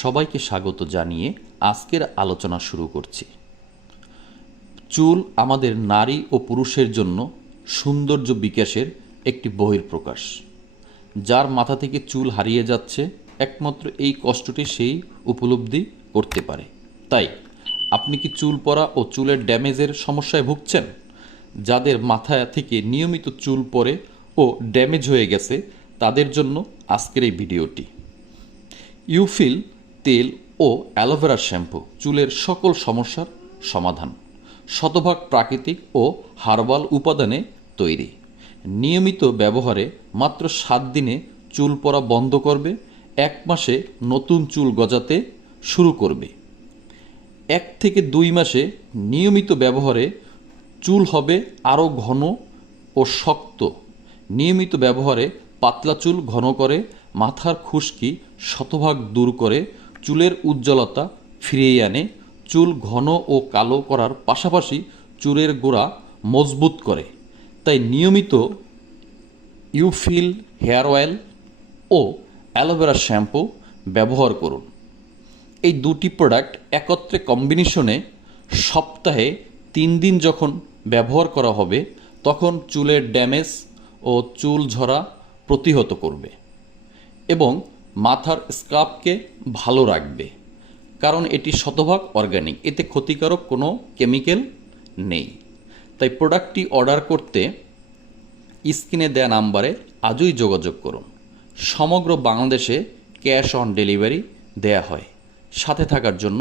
সবাইকে স্বাগত জানিয়ে আজকের আলোচনা শুরু করছি। চুল আমাদের নারী ও পুরুষের জন্য সৌন্দর্য বিকাশের একটি বহিঃপ্রকাশ। যার মাথা থেকে চুল হারিয়ে যাচ্ছে একমাত্র এই কষ্টটি সেই উপলব্ধি করতে পারে। তাই আপনি কি চুল পড়া ও চুলের ড্যামেজের সমস্যায় ভুগছেন? যাদের মাথা থেকে নিয়মিত চুল পড়ে ও ড্যামেজ হয়ে গেছে তাদের জন্য আজকের এই ভিডিওটি। ইউফিল তেল ও অ্যালোভেরা শ্যাম্পু চুলের সকল সমস্যার সমাধান। শতভাগ প্রাকৃতিক ও হার্বাল উপাদানে তৈরি। নিয়মিত ব্যবহারে মাত্র 7 দিনে চুল পড়া বন্ধ করবে, 1 মাসে নতুন চুল গজাতে শুরু করবে। 1 থেকে 2 মাসে নিয়মিত ব্যবহারে চুল হবে আরও ঘন ও শক্ত। নিয়মিত ব্যবহারে পাতলা চুল ঘন করে, মাথার খুশকি শতভাগ দূর করে, চুলের উজ্জ্বলতা ফিরিয়ে আনে, চুল ঘন ও কালো করার পাশাপাশি চুলের গোড়া মজবুত করে। তাই নিয়মিত ইউফিল হেয়ার অয়েল ও অ্যালোভেরা শ্যাম্পু ব্যবহার করুন। এই দুটি প্রোডাক্ট একত্রে কম্বিনেশনে সপ্তাহে 3 দিন যখন ব্যবহার করা হবে তখন চুলের ড্যামেজ ও চুল ঝরা প্রতিহত করবে এবং মাথার স্কাল্পকে ভালো রাখবে, কারণ এটি শতভাগ অর্গানিক, এতে ক্ষতিকারক কোনো কেমিক্যাল নেই। তাই প্রোডাক্টটি অর্ডার করতে স্ক্রিনে দেওয়া নাম্বারে আজই যোগাযোগ করুন। সমগ্র বাংলাদেশে ক্যাশ অন ডেলিভারি দেয়া হয়। সাথে থাকার জন্য